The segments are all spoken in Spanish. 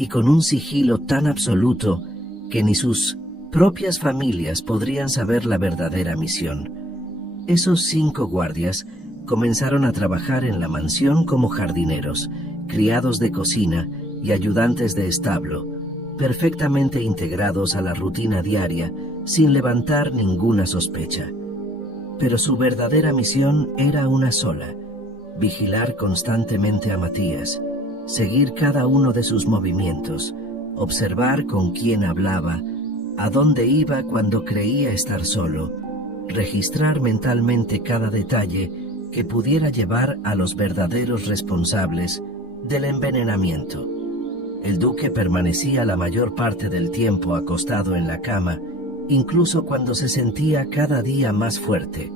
y con un sigilo tan absoluto que ni sus propias familias podrían saber la verdadera misión. Esos 5 guardias comenzaron a trabajar en la mansión como jardineros, criados de cocina y ayudantes de establo, perfectamente integrados a la rutina diaria sin levantar ninguna sospecha. Pero su verdadera misión era una sola: vigilar constantemente a Matías, seguir cada uno de sus movimientos, observar con quién hablaba, a dónde iba cuando creía estar solo, registrar mentalmente cada detalle que pudiera llevar a los verdaderos responsables del envenenamiento. El duque permanecía la mayor parte del tiempo acostado en la cama, incluso cuando se sentía cada día más fuerte,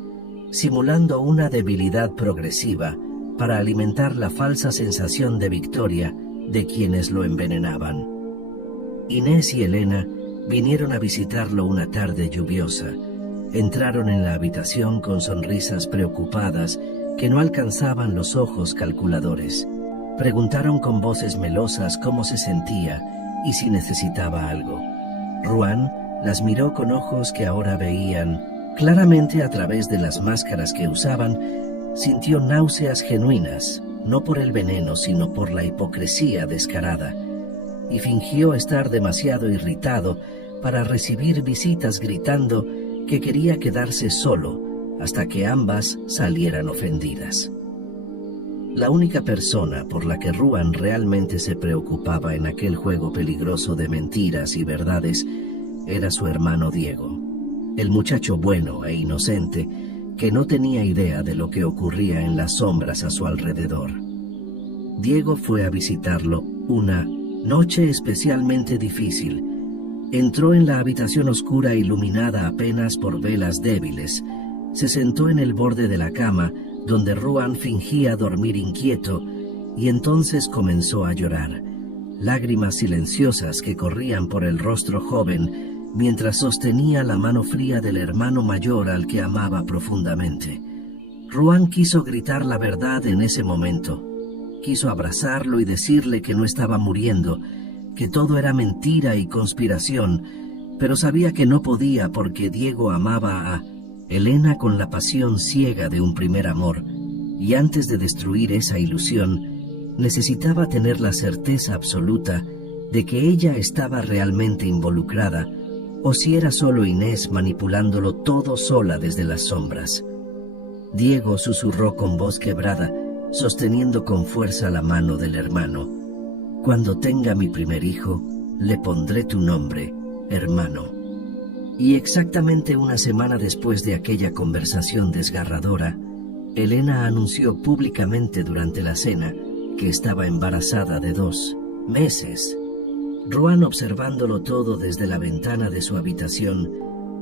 simulando una debilidad progresiva para alimentar la falsa sensación de victoria de quienes lo envenenaban. Inés y Elena vinieron a visitarlo una tarde lluviosa. Entraron en la habitación con sonrisas preocupadas que no alcanzaban los ojos calculadores. Preguntaron con voces melosas cómo se sentía y si necesitaba algo. Ruan las miró con ojos que ahora veían claramente a través de las máscaras que usaban. Sintió náuseas genuinas, no por el veneno sino por la hipocresía descarada, y fingió estar demasiado irritado para recibir visitas, gritando que quería quedarse solo hasta que ambas salieran ofendidas. La única persona por la que Ruan realmente se preocupaba en aquel juego peligroso de mentiras y verdades era su hermano Diego, el muchacho bueno e inocente que no tenía idea de lo que ocurría en las sombras a su alrededor. Diego fue a visitarlo una noche especialmente difícil. Entró en la habitación oscura iluminada apenas por velas débiles. Se sentó en el borde de la cama donde Ruan fingía dormir inquieto y entonces comenzó a llorar. Lágrimas silenciosas que corrían por el rostro joven mientras sostenía la mano fría del hermano mayor al que amaba profundamente. Ruan quiso gritar la verdad en ese momento. Quiso abrazarlo y decirle que no estaba muriendo, que todo era mentira y conspiración, pero sabía que no podía porque Diego amaba a Elena con la pasión ciega de un primer amor, y antes de destruir esa ilusión, necesitaba tener la certeza absoluta de que ella estaba realmente involucrada, o si era solo Inés manipulándolo todo sola desde las sombras. Diego susurró con voz quebrada, sosteniendo con fuerza la mano del hermano: «Cuando tenga mi primer hijo, le pondré tu nombre, hermano». Y exactamente una semana después de aquella conversación desgarradora, Elena anunció públicamente durante la cena que estaba embarazada de 2 meses. Ruan, observándolo todo desde la ventana de su habitación,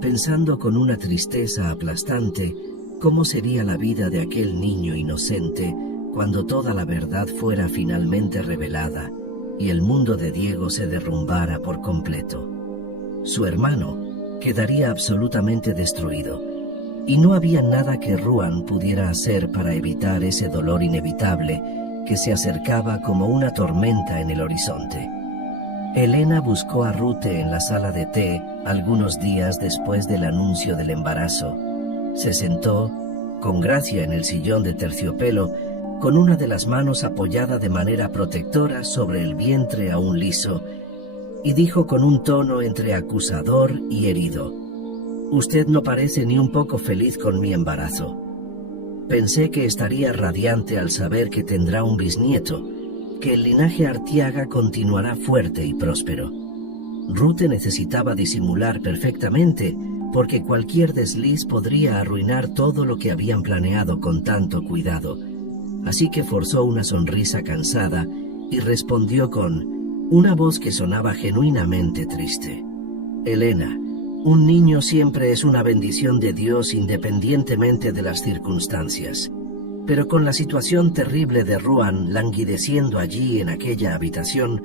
pensando con una tristeza aplastante cómo sería la vida de aquel niño inocente cuando toda la verdad fuera finalmente revelada y el mundo de Diego se derrumbara por completo. Su hermano quedaría absolutamente destruido, y no había nada que Ruan pudiera hacer para evitar ese dolor inevitable que se acercaba como una tormenta en el horizonte. Elena buscó a Rute en la sala de té algunos días después del anuncio del embarazo. Se sentó con gracia en el sillón de terciopelo, con una de las manos apoyada de manera protectora sobre el vientre aún liso, y dijo con un tono entre acusador y herido: «Usted no parece ni un poco feliz con mi embarazo. Pensé que estaría radiante al saber que tendrá un bisnieto, que el linaje Artiaga continuará fuerte y próspero». Rute necesitaba disimular perfectamente, porque cualquier desliz podría arruinar todo lo que habían planeado con tanto cuidado. Así que forzó una sonrisa cansada y respondió con una voz que sonaba genuinamente triste: «Elena, un niño siempre es una bendición de Dios independientemente de las circunstancias. Pero con la situación terrible de Ruan languideciendo allí en aquella habitación,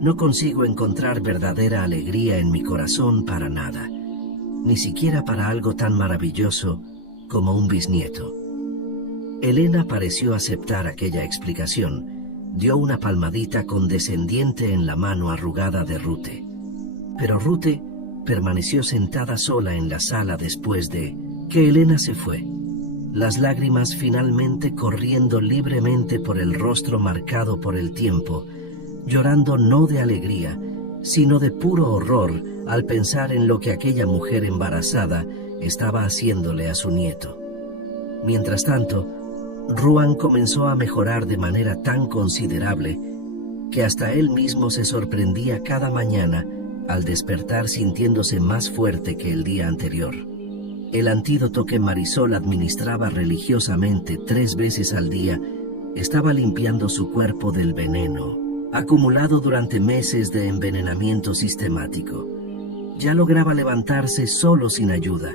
no consigo encontrar verdadera alegría en mi corazón para nada, ni siquiera para algo tan maravilloso como un bisnieto». Elena pareció aceptar aquella explicación, dio una palmadita condescendiente en la mano arrugada de Rute. Pero Rute permaneció sentada sola en la sala después de que Elena se fue, las lágrimas finalmente corriendo libremente por el rostro marcado por el tiempo, llorando no de alegría, sino de puro horror al pensar en lo que aquella mujer embarazada estaba haciéndole a su nieto. Mientras tanto, Ruan comenzó a mejorar de manera tan considerable que hasta él mismo se sorprendía cada mañana al despertar sintiéndose más fuerte que el día anterior. El antídoto que Marisol administraba religiosamente 3 veces al día estaba limpiando su cuerpo del veneno, acumulado durante meses de envenenamiento sistemático. Ya lograba levantarse solo sin ayuda,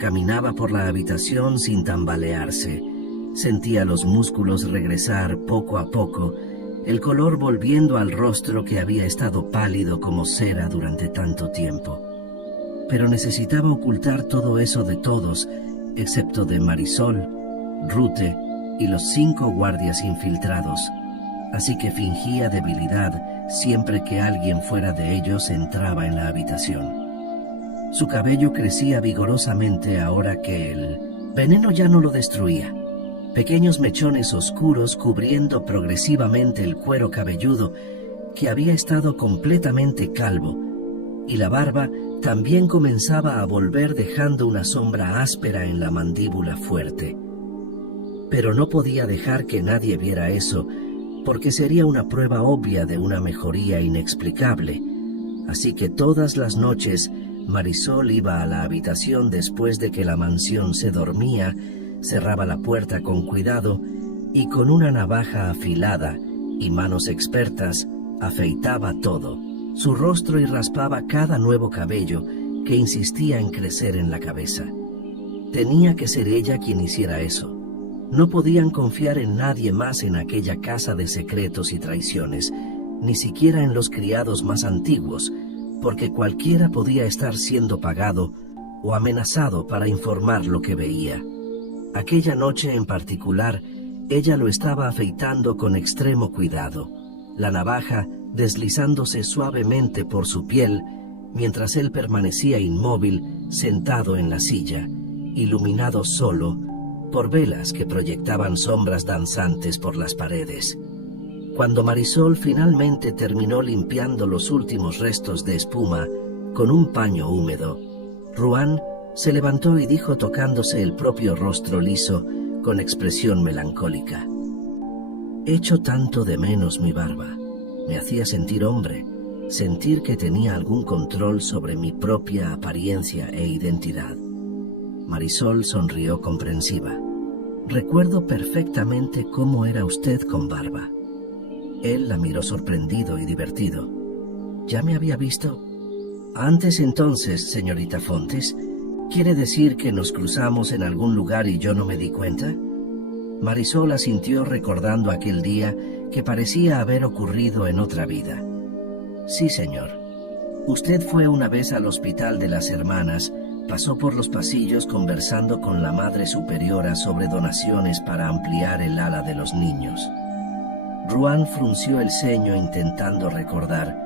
caminaba por la habitación sin tambalearse, sentía los músculos regresar poco a poco, el color volviendo al rostro que había estado pálido como cera durante tanto tiempo. Pero necesitaba ocultar todo eso de todos, excepto de Marisol, Rute y los 5 guardias infiltrados, así que fingía debilidad siempre que alguien fuera de ellos entraba en la habitación. Su cabello crecía vigorosamente ahora que el veneno ya no lo destruía. Pequeños mechones oscuros cubriendo progresivamente el cuero cabelludo que había estado completamente calvo, y la barba también comenzaba a volver dejando una sombra áspera en la mandíbula fuerte. Pero no podía dejar que nadie viera eso, porque sería una prueba obvia de una mejoría inexplicable. Así que todas las noches Marisol iba a la habitación después de que la mansión se dormía, cerraba la puerta con cuidado y con una navaja afilada y manos expertas afeitaba todo, su rostro y raspaba cada nuevo cabello que insistía en crecer en la cabeza. Tenía que ser ella quien hiciera eso. No podían confiar en nadie más en aquella casa de secretos y traiciones, ni siquiera en los criados más antiguos, porque cualquiera podía estar siendo pagado o amenazado para informar lo que veía. Aquella noche en particular, ella lo estaba afeitando con extremo cuidado, la navaja deslizándose suavemente por su piel, mientras él permanecía inmóvil, sentado en la silla, iluminado solo por velas que proyectaban sombras danzantes por las paredes. Cuando Marisol finalmente terminó limpiando los últimos restos de espuma con un paño húmedo, Ruan se levantó y dijo tocándose el propio rostro liso con expresión melancólica: «Echo tanto de menos mi barba. Me hacía sentir hombre, sentir que tenía algún control sobre mi propia apariencia e identidad». Marisol sonrió comprensiva. «Recuerdo perfectamente cómo era usted con barba». Él la miró sorprendido y divertido. «¿Ya me había visto?» «Antes entonces, señorita Fontes. ¿Quiere decir que nos cruzamos en algún lugar y yo no me di cuenta?» Marisol asintió recordando aquel día que parecía haber ocurrido en otra vida. «Sí, señor. Usted fue una vez al hospital de las hermanas, pasó por los pasillos conversando con la Madre Superiora sobre donaciones para ampliar el ala de los niños». Ruan frunció el ceño intentando recordar.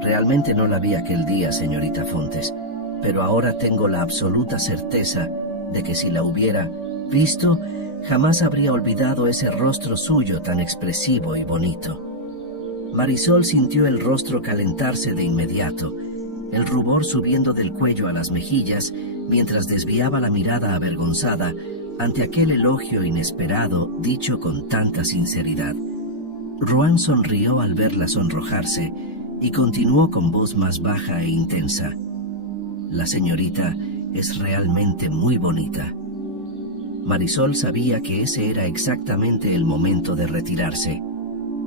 «Realmente no la vi aquel día, señorita Fontes, pero ahora tengo la absoluta certeza de que si la hubiera visto, jamás habría olvidado ese rostro suyo tan expresivo y bonito». Marisol sintió el rostro calentarse de inmediato, el rubor subiendo del cuello a las mejillas mientras desviaba la mirada avergonzada ante aquel elogio inesperado dicho con tanta sinceridad. Ruan sonrió al verla sonrojarse y continuó con voz más baja e intensa: «La señorita es realmente muy bonita». Marisol sabía que ese era exactamente el momento de retirarse,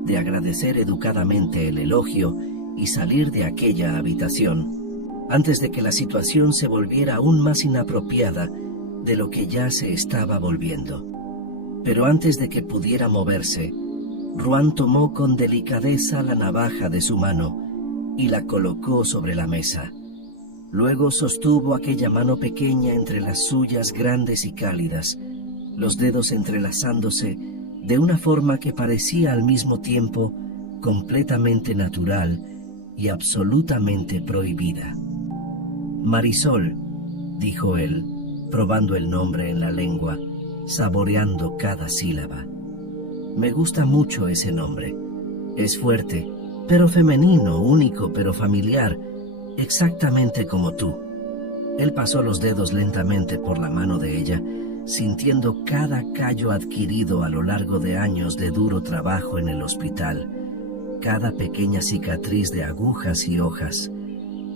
de agradecer educadamente el elogio y salir de aquella habitación, antes de que la situación se volviera aún más inapropiada de lo que ya se estaba volviendo. Pero antes de que pudiera moverse, Ruan tomó con delicadeza la navaja de su mano y la colocó sobre la mesa. Luego sostuvo aquella mano pequeña entre las suyas grandes y cálidas, los dedos entrelazándose de una forma que parecía al mismo tiempo completamente natural y absolutamente prohibida. Marisol, dijo él, probando el nombre en la lengua, saboreando cada sílaba. Me gusta mucho ese nombre. Es fuerte, pero femenino, único, pero familiar, exactamente como tú. Él pasó los dedos lentamente por la mano de ella, sintiendo cada callo adquirido a lo largo de años de duro trabajo en el hospital, cada pequeña cicatriz de agujas y hojas,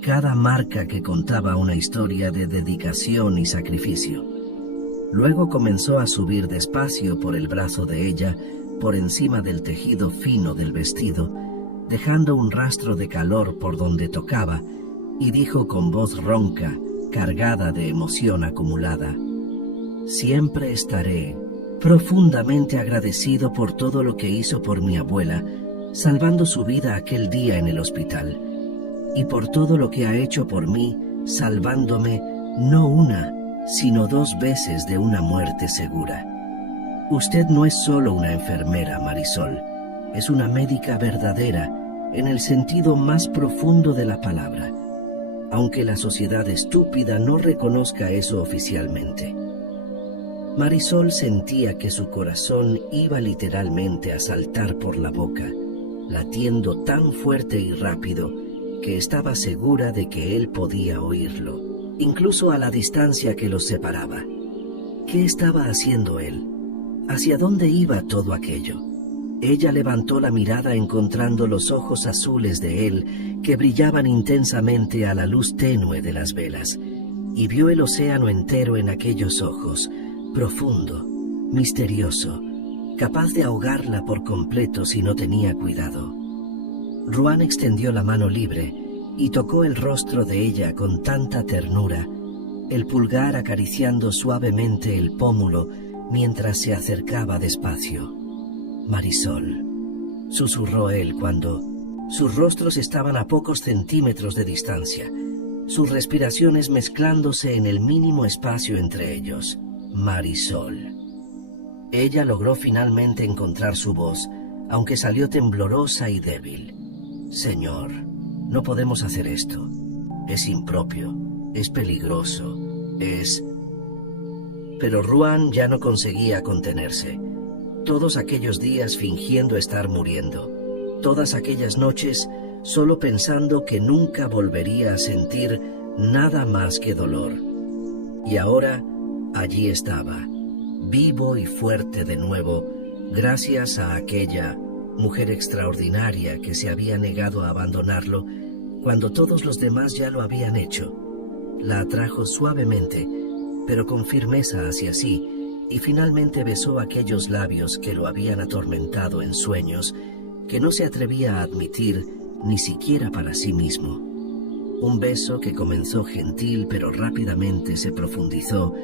cada marca que contaba una historia de dedicación y sacrificio. Luego comenzó a subir despacio por el brazo de ella, por encima del tejido fino del vestido, dejando un rastro de calor por donde tocaba, y dijo con voz ronca, cargada de emoción acumulada: siempre estaré profundamente agradecido por todo lo que hizo por mi abuela, salvando su vida aquel día en el hospital, y por todo lo que ha hecho por mí, salvándome no una, sino 2 veces de una muerte segura. Usted no es solo una enfermera, Marisol, es una médica verdadera en el sentido más profundo de la palabra, aunque la sociedad estúpida no reconozca eso oficialmente. Marisol sentía que su corazón iba literalmente a saltar por la boca, latiendo tan fuerte y rápido que estaba segura de que él podía oírlo, incluso a la distancia que los separaba. ¿Qué estaba haciendo él? ¿Hacia dónde iba todo aquello? Ella levantó la mirada encontrando los ojos azules de él que brillaban intensamente a la luz tenue de las velas, y vio el océano entero en aquellos ojos, profundo, misterioso, capaz de ahogarla por completo si no tenía cuidado. Ruan extendió la mano libre y tocó el rostro de ella con tanta ternura, el pulgar acariciando suavemente el pómulo mientras se acercaba despacio. Marisol, susurró él cuando sus rostros estaban a pocos centímetros de distancia, sus respiraciones mezclándose en el mínimo espacio entre ellos. Marisol. Ella logró finalmente encontrar su voz, aunque salió temblorosa y débil. Señor, no podemos hacer esto. Es impropio, es peligroso, es... Pero Ruan ya no conseguía contenerse. Todos aquellos días fingiendo estar muriendo, todas aquellas noches solo pensando que nunca volvería a sentir nada más que dolor. Y ahora allí estaba, vivo y fuerte de nuevo, gracias a aquella mujer extraordinaria que se había negado a abandonarlo cuando todos los demás ya lo habían hecho. La atrajo suavemente, pero con firmeza hacia sí, y finalmente besó aquellos labios que lo habían atormentado en sueños, que no se atrevía a admitir ni siquiera para sí mismo. Un beso que comenzó gentil pero rápidamente se profundizó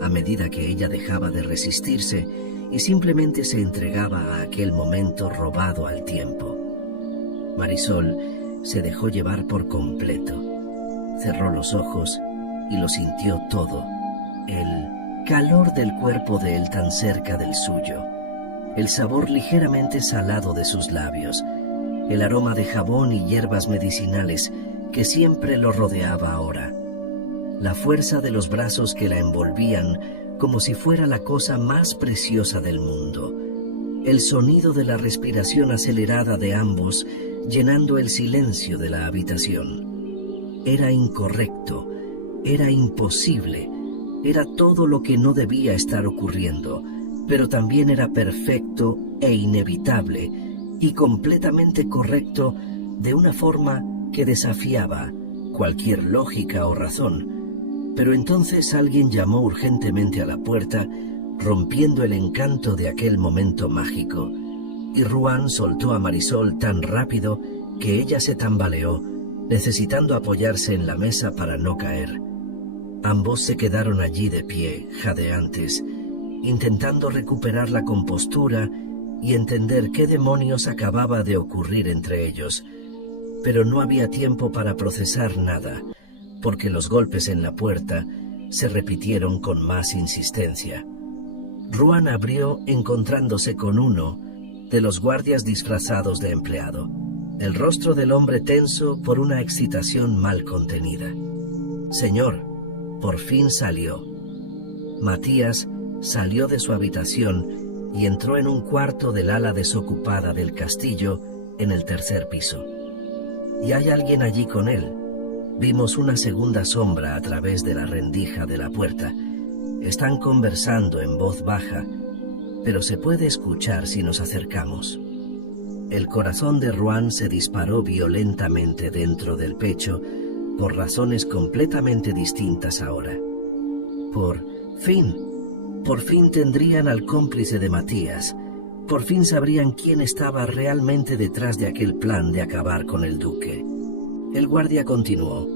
a medida que ella dejaba de resistirse y simplemente se entregaba a aquel momento robado al tiempo. Marisol se dejó llevar por completo. Cerró los ojos y lo sintió todo. El calor del cuerpo de él tan cerca del suyo, el sabor ligeramente salado de sus labios, el aroma de jabón y hierbas medicinales que siempre lo rodeaba ahora, la fuerza de los brazos que la envolvían como si fuera la cosa más preciosa del mundo, el sonido de la respiración acelerada de ambos llenando el silencio de la habitación. Era incorrecto, era imposible, era todo lo que no debía estar ocurriendo, pero también era perfecto e inevitable y completamente correcto de una forma que desafiaba cualquier lógica o razón. Pero entonces alguien llamó urgentemente a la puerta, rompiendo el encanto de aquel momento mágico, y Ruan soltó a Marisol tan rápido que ella se tambaleó, necesitando apoyarse en la mesa para no caer. Ambos se quedaron allí de pie, jadeantes, intentando recuperar la compostura y entender qué demonios acababa de ocurrir entre ellos. Pero no había tiempo para procesar nada, porque los golpes en la puerta se repitieron con más insistencia. Ruan abrió encontrándose con uno de los guardias disfrazados de empleado, el rostro del hombre tenso por una excitación mal contenida. «Señor», por fin salió. Matías salió de su habitación y entró en un cuarto del ala desocupada del castillo en el tercer piso. «Y hay alguien allí con él». Vimos una segunda sombra a través de la rendija de la puerta. Están conversando en voz baja, pero se puede escuchar si nos acercamos. El corazón de Ruan se disparó violentamente dentro del pecho por razones completamente distintas ahora. Por fin tendrían al cómplice de Matías. Por fin sabrían quién estaba realmente detrás de aquel plan de acabar con el duque. El guardia continuó.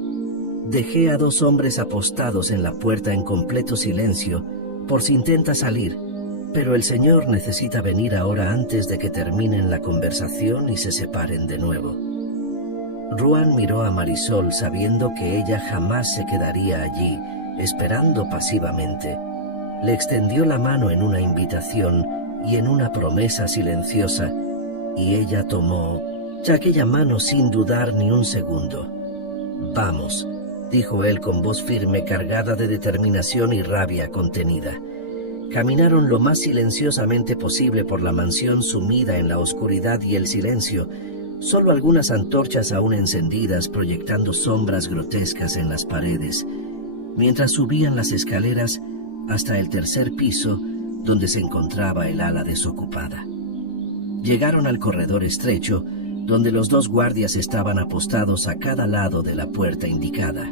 «Dejé a 2 hombres apostados en la puerta en completo silencio por si intenta salir, pero el señor necesita venir ahora antes de que terminen la conversación y se separen de nuevo». Ruan miró a Marisol sabiendo que ella jamás se quedaría allí, esperando pasivamente. Le extendió la mano en una invitación y en una promesa silenciosa, y ella tomó aquella mano sin dudar ni un segundo. «Vamos», dijo él con voz firme cargada de determinación y rabia contenida. Caminaron lo más silenciosamente posible por la mansión sumida en la oscuridad y el silencio, solo algunas antorchas aún encendidas proyectando sombras grotescas en las paredes, mientras subían las escaleras hasta el tercer piso donde se encontraba el ala desocupada. Llegaron al corredor estrecho, donde los 2 guardias estaban apostados a cada lado de la puerta indicada,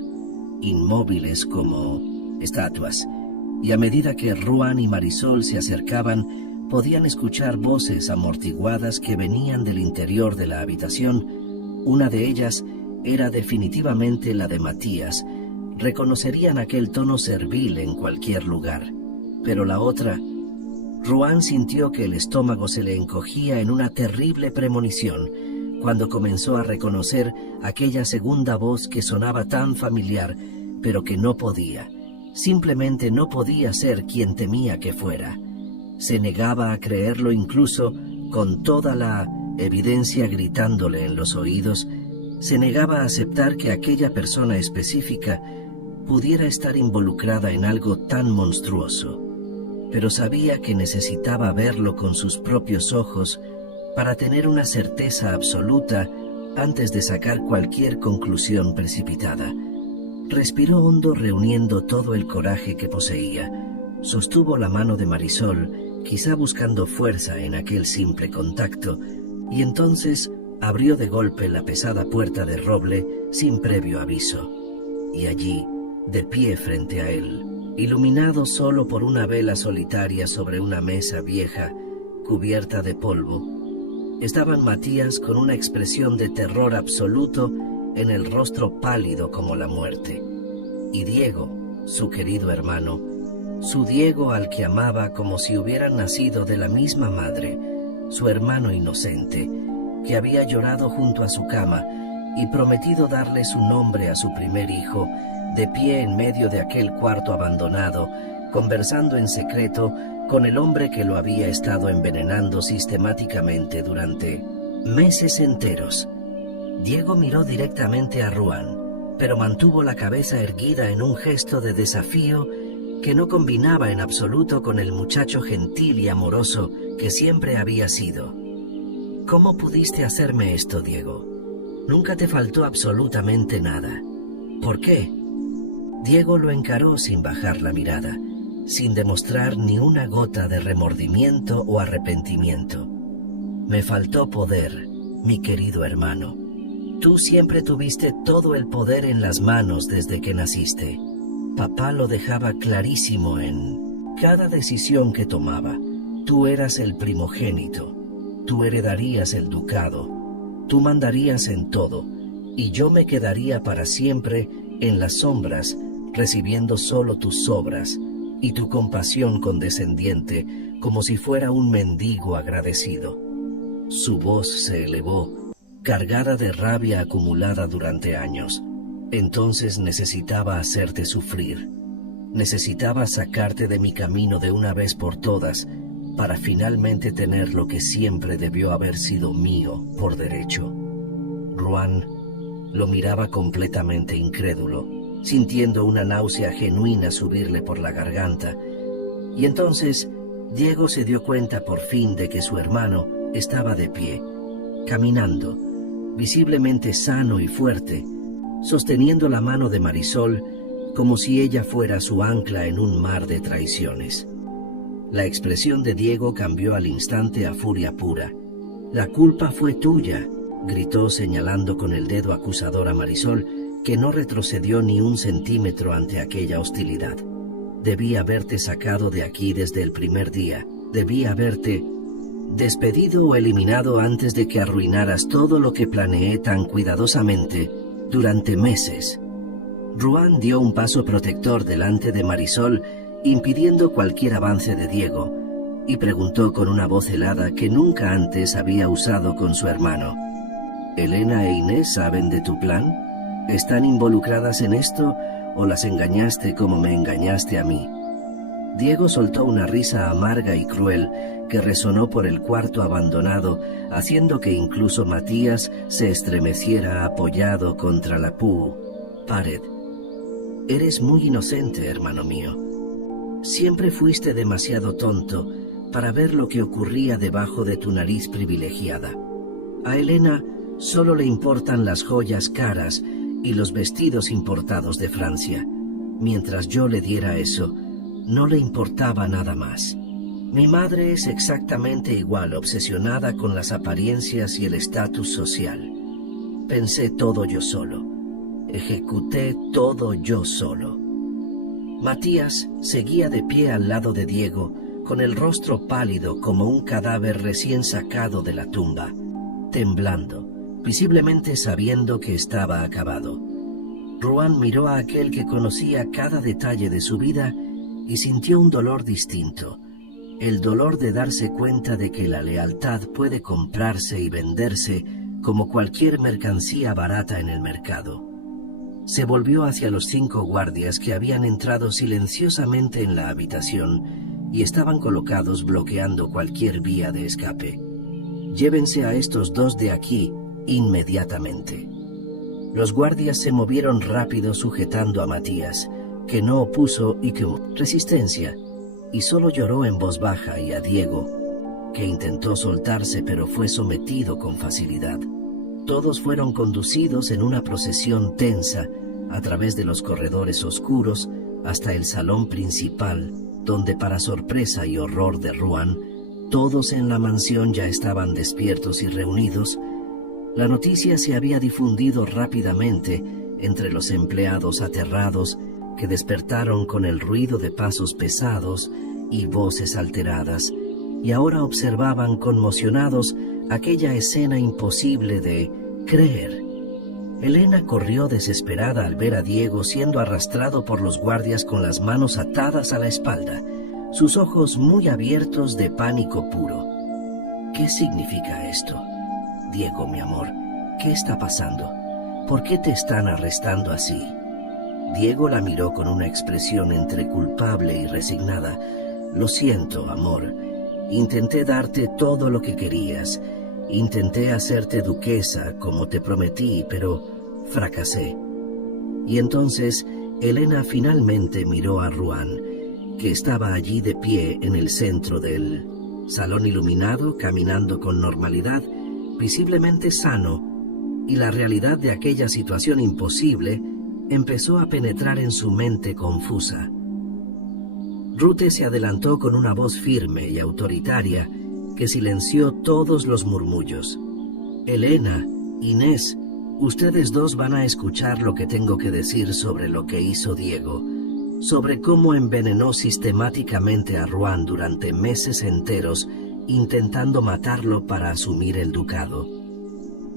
inmóviles como estatuas, y a medida que Ruan y Marisol se acercaban, podían escuchar voces amortiguadas que venían del interior de la habitación. Una de ellas era definitivamente la de Matías. Reconocerían aquel tono servil en cualquier lugar, pero la otra... Ruan sintió que el estómago se le encogía en una terrible premonición cuando comenzó a reconocer aquella segunda voz que sonaba tan familiar, pero que no podía, simplemente no podía ser quien temía que fuera. Se negaba a creerlo incluso con toda la evidencia gritándole en los oídos, se negaba a aceptar que aquella persona específica pudiera estar involucrada en algo tan monstruoso, pero sabía que necesitaba verlo con sus propios ojos para tener una certeza absoluta antes de sacar cualquier conclusión precipitada. Respiró hondo reuniendo todo el coraje que poseía. Sostuvo la mano de Marisol, quizá buscando fuerza en aquel simple contacto, y entonces abrió de golpe la pesada puerta de roble sin previo aviso. Y allí, de pie frente a él, iluminado solo por una vela solitaria sobre una mesa vieja, cubierta de polvo, estaban Matías con una expresión de terror absoluto en el rostro pálido como la muerte, y Diego, su querido hermano, su Diego al que amaba como si hubieran nacido de la misma madre, su hermano inocente, que había llorado junto a su cama y prometido darle su nombre a su primer hijo, de pie en medio de aquel cuarto abandonado, conversando en secreto con el hombre que lo había estado envenenando sistemáticamente durante meses enteros. Diego miró directamente a Ruan, pero mantuvo la cabeza erguida en un gesto de desafío que no combinaba en absoluto con el muchacho gentil y amoroso que siempre había sido. «¿Cómo pudiste hacerme esto, Diego? Nunca te faltó absolutamente nada. ¿Por qué?» Diego lo encaró sin bajar la mirada, sin demostrar ni una gota de remordimiento o arrepentimiento. «Me faltó poder, mi querido hermano. Tú siempre tuviste todo el poder en las manos desde que naciste. Papá lo dejaba clarísimo en cada decisión que tomaba. Tú eras el primogénito, tú heredarías el ducado, tú mandarías en todo, y yo me quedaría para siempre en las sombras, recibiendo solo tus obras y tu compasión condescendiente, como si fuera un mendigo agradecido». Su voz se elevó, cargada de rabia acumulada durante años. «Entonces necesitaba hacerte sufrir. Necesitaba sacarte de mi camino de una vez por todas para finalmente tener lo que siempre debió haber sido mío por derecho. Ruan lo miraba completamente incrédulo, sintiendo una náusea genuina subirle por la garganta. Y entonces Diego se dio cuenta por fin de que su hermano estaba de pie, caminando, visiblemente sano y fuerte, sosteniendo la mano de Marisol como si ella fuera su ancla en un mar de traiciones. La expresión de Diego cambió al instante a furia pura. «La culpa fue tuya», gritó señalando con el dedo acusador a Marisol, que no retrocedió ni un centímetro ante aquella hostilidad. «Debí haberte sacado de aquí desde el primer día. Debí haberte despedido o eliminado antes de que arruinaras todo lo que planeé tan cuidadosamente durante meses». Ruan dio un paso protector delante de Marisol, impidiendo cualquier avance de Diego, y preguntó con una voz helada que nunca antes había usado con su hermano: «¿Elena e Inés saben de tu plan? ¿Están involucradas en esto o las engañaste como me engañaste a mí?» Diego soltó una risa amarga y cruel que resonó por el cuarto abandonado, haciendo que incluso Matías se estremeciera apoyado contra la pared. «Eres muy inocente, hermano mío. Siempre fuiste demasiado tonto para ver lo que ocurría debajo de tu nariz privilegiada. A Elena solo le importan las joyas caras y los vestidos importados de Francia. Mientras yo le diera eso, no le importaba nada más. Mi madre es exactamente igual, obsesionada con las apariencias y el estatus social. Pensé todo yo solo. Ejecuté todo yo solo». Matías seguía de pie al lado de Diego, con el rostro pálido como un cadáver recién sacado de la tumba, temblando, visiblemente sabiendo que estaba acabado. Ruan miró a aquel que conocía cada detalle de su vida y sintió un dolor distinto, el dolor de darse cuenta de que la lealtad puede comprarse y venderse como cualquier mercancía barata en el mercado. Se volvió hacia los 5 guardias que habían entrado silenciosamente en la habitación y estaban colocados bloqueando cualquier vía de escape. «Llévense a estos 2 de aquí inmediatamente». Los guardias se movieron rápido sujetando a Matías, que no opuso y que resistencia, y solo lloró en voz baja, y a Diego, que intentó soltarse pero fue sometido con facilidad. Todos fueron conducidos en una procesión tensa a través de los corredores oscuros hasta el salón principal, donde, para sorpresa y horror de Ruan, todos en la mansión ya estaban despiertos y reunidos. La noticia se había difundido rápidamente entre los empleados aterrados que despertaron con el ruido de pasos pesados y voces alteradas, y ahora observaban conmocionados aquella escena imposible de creer. Elena corrió desesperada al ver a Diego siendo arrastrado por los guardias con las manos atadas a la espalda, sus ojos muy abiertos de pánico puro. «¿Qué significa esto? Diego, mi amor, ¿qué está pasando? ¿Por qué te están arrestando así?» Diego la miró con una expresión entre culpable y resignada. «Lo siento, amor. Intenté darte todo lo que querías. Intenté hacerte duquesa, como te prometí, pero fracasé». Y entonces Elena finalmente miró a Ruan, que estaba allí de pie en el centro del salón iluminado, caminando con normalidad, visiblemente sano, y la realidad de aquella situación imposible empezó a penetrar en su mente confusa. Rute se adelantó con una voz firme y autoritaria que silenció todos los murmullos. «Elena, Inés, ustedes 2 van a escuchar lo que tengo que decir sobre lo que hizo Diego, sobre cómo envenenó sistemáticamente a Ruan durante meses enteros, intentando matarlo para asumir el ducado».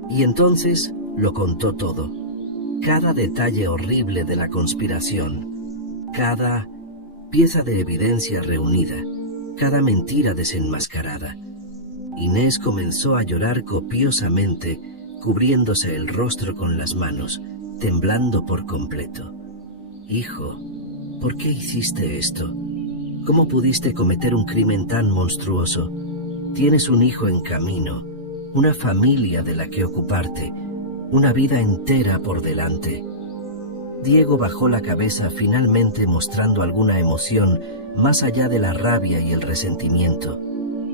Y entonces lo contó todo, cada detalle horrible de la conspiración, cada pieza de evidencia reunida, cada mentira desenmascarada. Inés comenzó a llorar copiosamente, cubriéndose el rostro con las manos, temblando por completo. «Hijo, ¿Por qué hiciste esto? ¿Cómo pudiste cometer un crimen tan monstruoso? Tienes un hijo en camino, una familia de la que ocuparte, una vida entera por delante. Diego bajó la cabeza finalmente mostrando alguna emoción más allá de la rabia y el resentimiento.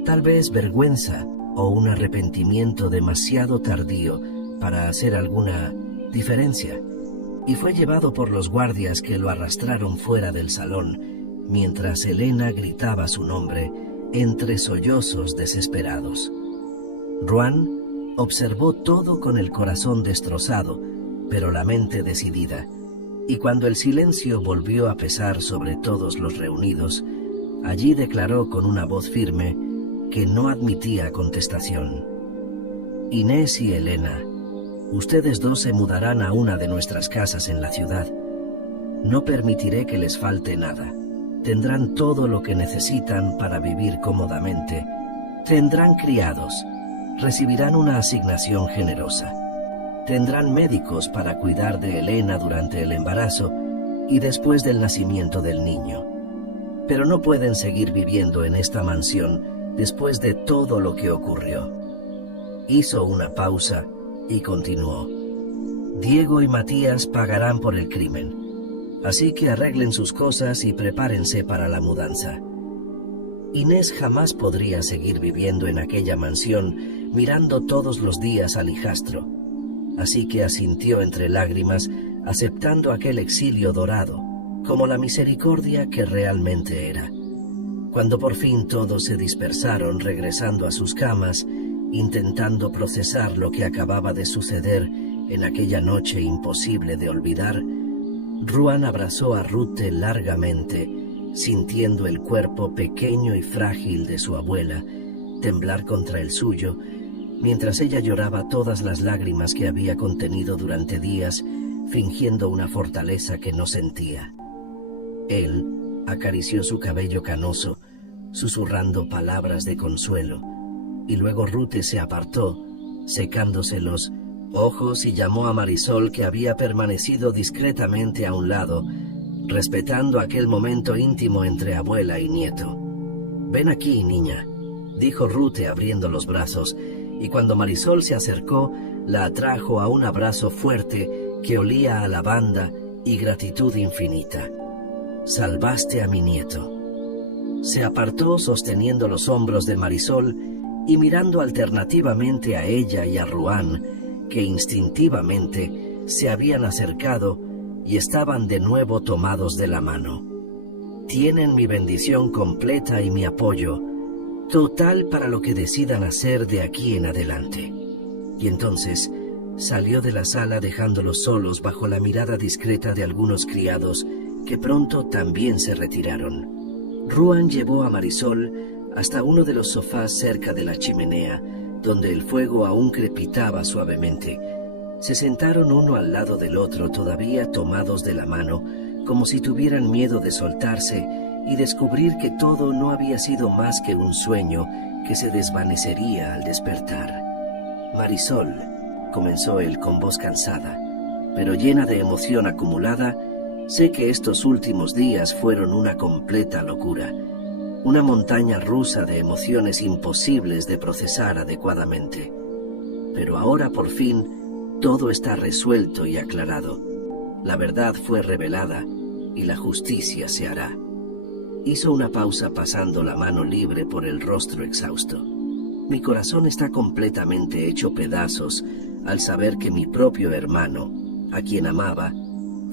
Tal vez vergüenza o un arrepentimiento demasiado tardío para hacer alguna diferencia, y fue llevado por los guardias que lo arrastraron fuera del salón, mientras Elena gritaba su nombre entre sollozos desesperados. Ruan observó todo con el corazón destrozado, pero la mente decidida, y cuando el silencio volvió a pesar sobre todos los reunidos, allí declaró con una voz firme que no admitía contestación. Inés y Elena, ustedes dos se mudarán a una de nuestras casas en la ciudad. No permitiré que les falte nada. Tendrán todo lo que necesitan para vivir cómodamente. Tendrán criados. Recibirán una asignación generosa. Tendrán médicos para cuidar de Elena durante el embarazo y después del nacimiento del niño. Pero no pueden seguir viviendo en esta mansión después de todo lo que ocurrió. Hizo una pausa y continuó. Diego y Matías pagarán por el crimen, así que arreglen sus cosas y prepárense para la mudanza. Inés jamás podría seguir viviendo en aquella mansión mirando todos los días al hijastro, así que asintió entre lágrimas, aceptando aquel exilio dorado, como la misericordia que realmente era. Cuando por fin todos se dispersaron regresando a sus camas, intentando procesar lo que acababa de suceder en aquella noche imposible de olvidar, Ruan abrazó a Rute largamente, sintiendo el cuerpo pequeño y frágil de su abuela temblar contra el suyo, mientras ella lloraba todas las lágrimas que había contenido durante días, fingiendo una fortaleza que no sentía. Él acarició su cabello canoso, susurrando palabras de consuelo, y luego Rute se apartó, secándose los ojos, y llamó a Marisol, que había permanecido discretamente a un lado, respetando aquel momento íntimo entre abuela y nieto. «Ven aquí, niña», dijo Rute abriendo los brazos, y cuando Marisol se acercó, la atrajo a un abrazo fuerte que olía a lavanda y gratitud infinita. «Salvaste a mi nieto». Se apartó sosteniendo los hombros de Marisol y mirando alternativamente a ella y a Ruan, que instintivamente se habían acercado y estaban de nuevo tomados de la mano. «Tienen mi bendición completa y mi apoyo total para lo que decidan hacer de aquí en adelante». Y entonces salió de la sala dejándolos solos bajo la mirada discreta de algunos criados que pronto también se retiraron. Ruan llevó a Marisol hasta uno de los sofás cerca de la chimenea, donde el fuego aún crepitaba suavemente. Se sentaron uno al lado del otro, todavía tomados de la mano, como si tuvieran miedo de soltarse y descubrir que todo no había sido más que un sueño que se desvanecería al despertar. «Marisol», comenzó él con voz cansada, pero llena de emoción acumulada, «sé que estos últimos días fueron una completa locura, una montaña rusa de emociones imposibles de procesar adecuadamente. Pero ahora por fin todo está resuelto y aclarado. La verdad fue revelada y la justicia se hará». Hizo una pausa pasando la mano libre por el rostro exhausto. «Mi corazón está completamente hecho pedazos al saber que mi propio hermano, a quien amaba,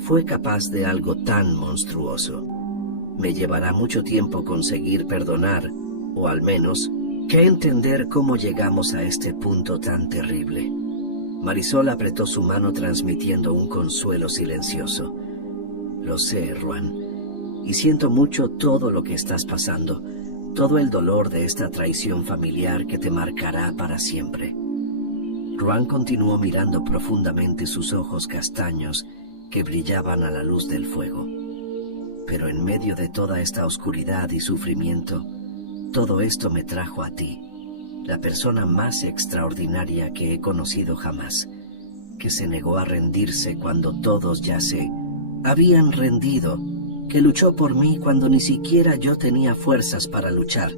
fue capaz de algo tan monstruoso. Me llevará mucho tiempo conseguir perdonar, o al menos, que entender cómo llegamos a este punto tan terrible». Marisol apretó su mano transmitiendo un consuelo silencioso. «Lo sé, Ruan, y siento mucho todo lo que estás pasando, todo el dolor de esta traición familiar que te marcará para siempre». Ruan continuó mirando profundamente sus ojos castaños que brillaban a la luz del fuego. «Pero en medio de toda esta oscuridad y sufrimiento, todo esto me trajo a ti, la persona más extraordinaria que he conocido jamás, que se negó a rendirse cuando todos ya se habían rendido que luchó por mí cuando ni siquiera yo tenía fuerzas para luchar.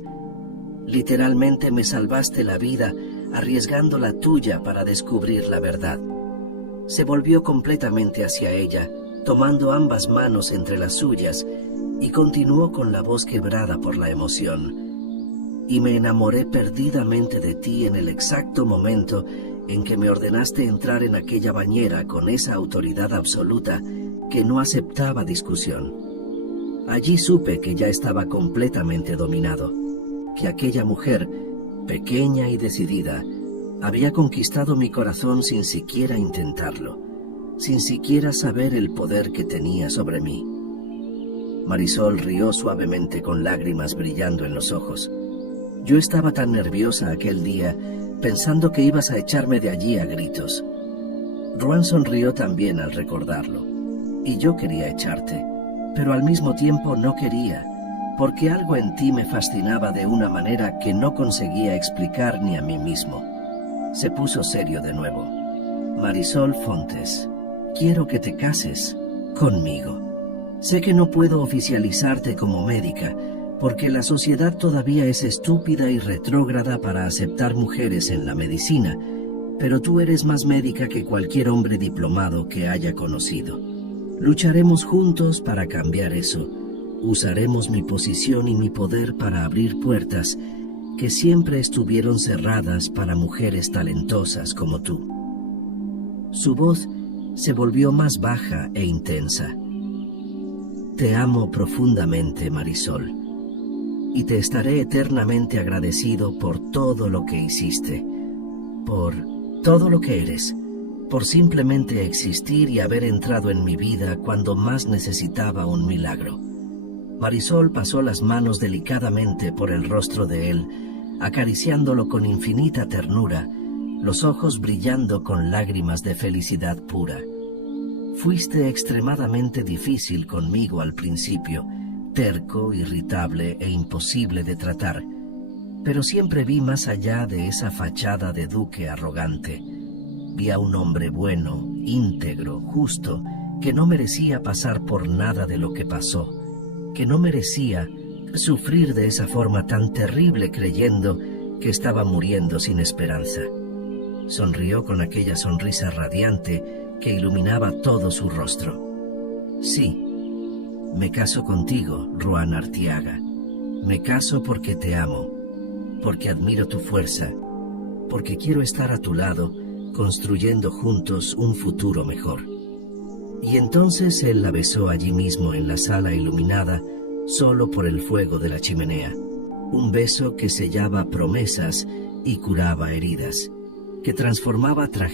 Literalmente me salvaste la vida arriesgando la tuya para descubrir la verdad. Se volvió completamente hacia ella, tomando ambas manos entre las suyas, y continuó con la voz quebrada por la emoción. Y me enamoré perdidamente de ti en el exacto momento en que me ordenaste entrar en aquella bañera con esa autoridad absoluta que no aceptaba discusión. Allí supe que ya estaba completamente dominado, que aquella mujer, pequeña y decidida, había conquistado mi corazón sin siquiera intentarlo, sin siquiera saber el poder que tenía sobre mí. Marisol rió suavemente con lágrimas brillando en los ojos. Yo estaba tan nerviosa aquel día, pensando que ibas a echarme de allí a gritos. Ruan sonrió también al recordarlo, y yo quería echarte, pero al mismo tiempo no quería, porque algo en ti me fascinaba de una manera que no conseguía explicar ni a mí mismo. Se puso serio de nuevo. Marisol Fontes, quiero que te cases conmigo. Sé que no puedo oficializarte como médica, porque la sociedad todavía es estúpida y retrógrada para aceptar mujeres en la medicina, pero tú eres más médica que cualquier hombre diplomado que haya conocido. Lucharemos juntos para cambiar eso. Usaremos mi posición y mi poder para abrir puertas que siempre estuvieron cerradas para mujeres talentosas como tú. Su voz se volvió más baja e intensa. Te amo profundamente, Marisol, y te estaré eternamente agradecido por todo lo que hiciste, por todo lo que eres, por simplemente existir y haber entrado en mi vida cuando más necesitaba un milagro. Marisol pasó las manos delicadamente por el rostro de él, acariciándolo con infinita ternura, los ojos brillando con lágrimas de felicidad pura. Fuiste extremadamente difícil conmigo al principio, terco, irritable e imposible de tratar, pero siempre vi más allá de esa fachada de duque arrogante. Vi a un hombre bueno, íntegro, justo, que no merecía pasar por nada de lo que pasó, que no merecía sufrir de esa forma tan terrible creyendo que estaba muriendo sin esperanza. Sonrió con aquella sonrisa radiante que iluminaba todo su rostro. Sí, me caso contigo, Ruan Artiaga. Me caso porque te amo, porque admiro tu fuerza, porque quiero estar a tu lado, construyendo juntos un futuro mejor. Y entonces él la besó allí mismo en la sala iluminada, solo por el fuego de la chimenea. Un beso que sellaba promesas y curaba heridas, que transformaba tragedias